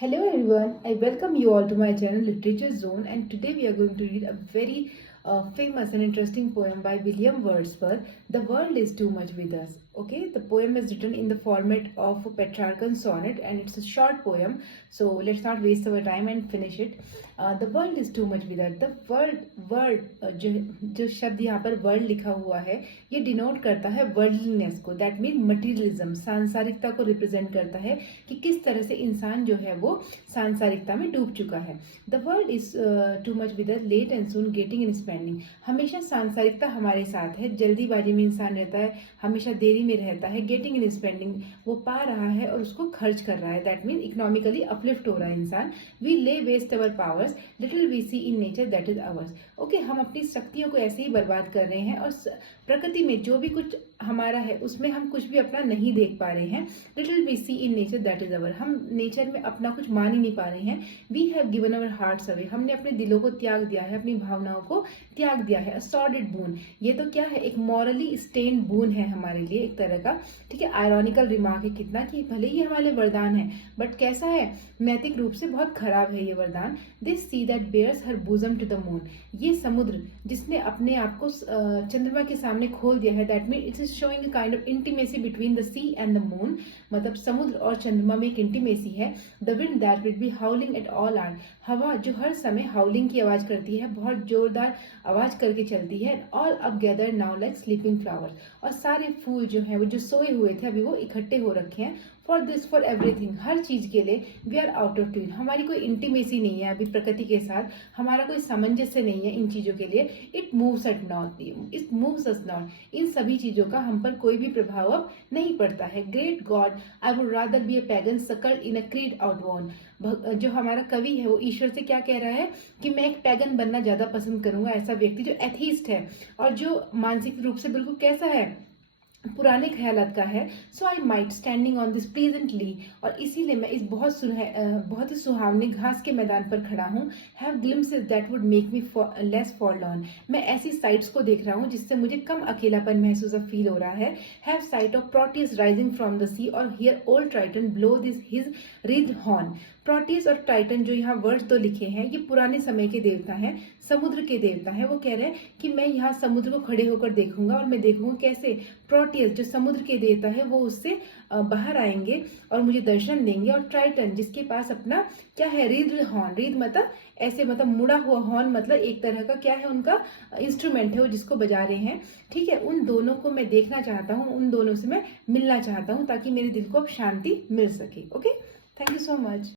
Hello everyone, I welcome you all to my channel Literature Zone, and today we are going to read a very famous and interesting poem by William Wordsworth. The world is too much with us. Okay, the poem is written in the format of a Petrarchan sonnet and it's a short poem. So let's not waste our time and finish it. The world is too much with us. The world जो शब्द यहाँ पर world लिखा हुआ है ये denote करता है वर्ल्डलीनेस को. दैट मीन मटीरियलिज्म, सांसारिकता को रिप्रेजेंट करता है कि किस तरह से इंसान जो है वो सांसारिकता में डूब चुका है. The world is too much with us, late and soon getting and spending. हमेशा सांसारिकता हमारे साथ है, जल्दीबाजी में इंसान रहता है, हमेशा देरी में रहता है. गेटिंग एंड स्पेंडिंग, वो पा रहा है और उसको खर्च कर रहा है. दैट मीन इकोनॉमिकली अपलिफ्ट हो रहा है इंसान. We lay waste our powers, little we see in nature that is ours. Okay, हम अपनी शक्तियों को ऐसे ही बर्बाद कर रहे हैं और प्रकृति में जो भी कुछ हमारा है उसमें हम कुछ भी अपना नहीं देख पा रहे हैं. Little we see in nature that is our, हम नेचर में अपना कुछ मान ही नहीं पा रहे हैं. We have given our hearts away, हमने अपने दिलों को त्याग दिया है, अपनी भावनाओं को त्याग दिया है. सॉर्डेड बून, ये तो क्या है, एक मॉरली स्टेन बून है हमारे लिए एक तरह का. ठीक है, आयरॉनिकल रिमार्क है कितना कि भले ही हमारे वरदान है बट कैसा है, नैतिक रूप से बहुत खराब है ये वरदान. This sea that bares her bosom to the moon, ये समुद्र जिसने अपने आप को चंद्रमा के सामने खोल दिया है. That mean it is showing a kind of intimacy between the sea and the moon. मतलब समुद्र और चंद्रमा में एक इंटीमेसी है. The wind that will be howling at all hour, हवा जो हर समय हाउलिंग की आवाज करती है, बहुत जोरदार आवाज करके चलती है. All up gather now like sleeping flowers, और सारे फूल जो हैं वो जो सोए हुए थे अभी वो इकट्ठे हो रखे हैं. फॉर दिस फॉर एवरीथिंग, हर चीज के लिए. We are out of tune, हमारी कोई इंटीमेसी नहीं है अभी प्रकृति के साथ, हमारा कोई सामंजस्य नहीं है इन चीजों के लिए. It moves us not, it moves us not, इन सभी चीजों का हम पर कोई भी प्रभाव अब नहीं पड़ता है. Great God I would rather be a pagan suckled in a creed outworn. जो हमारा कवि है वो ईश्वर से क्या कह रहा है कि मैं एक पैगन बनना ज्यादा पसंद करूंगा, ऐसा व्यक्ति जो एथीस्ट है और जो मानसिक रूप से बिल्कुल कैसा है, पुराने ख्यालात का है. So I might standing on this pleasantly, और इसीलिए मैं इस बहुत ही सुहावने घास के मैदान पर खड़ा हूँ. Have glimpses that would make me less forlorn, मैं ऐसी साइट्स को देख रहा हूँ जिससे मुझे कम अकेलापन महसूस फील हो रहा है. Have sight of Proteus rising from the sea, और hear old Triton blow this his wreathed horn. Proteus और टाइटन जो यहाँ वर्ड्स दो लिखे हैं ये पुराने समय के देवता हैं, समुद्र के देवता हैं. वो कह रहे हैं कि मैं यहाँ समुद्र को खड़े होकर देखूंगा और मैं देखूंगा कैसे प्रोटियस जो समुद्र के देवता है वो उससे बाहर आएंगे और मुझे दर्शन देंगे. और ट्राइटन जिसके पास अपना क्या है, रीड हॉर्न, रीड मतलब ऐसे मतलब मुड़ा हुआ हॉर्न, मतलब एक तरह का क्या है उनका इंस्ट्रूमेंट है वो जिसको बजा रहे हैं. ठीक है, उन दोनों को मैं देखना चाहता हूँ, उन दोनों से मैं मिलना चाहता हूँ ताकि मेरे दिल को अब शांति मिल सके. Okay, thank you so much.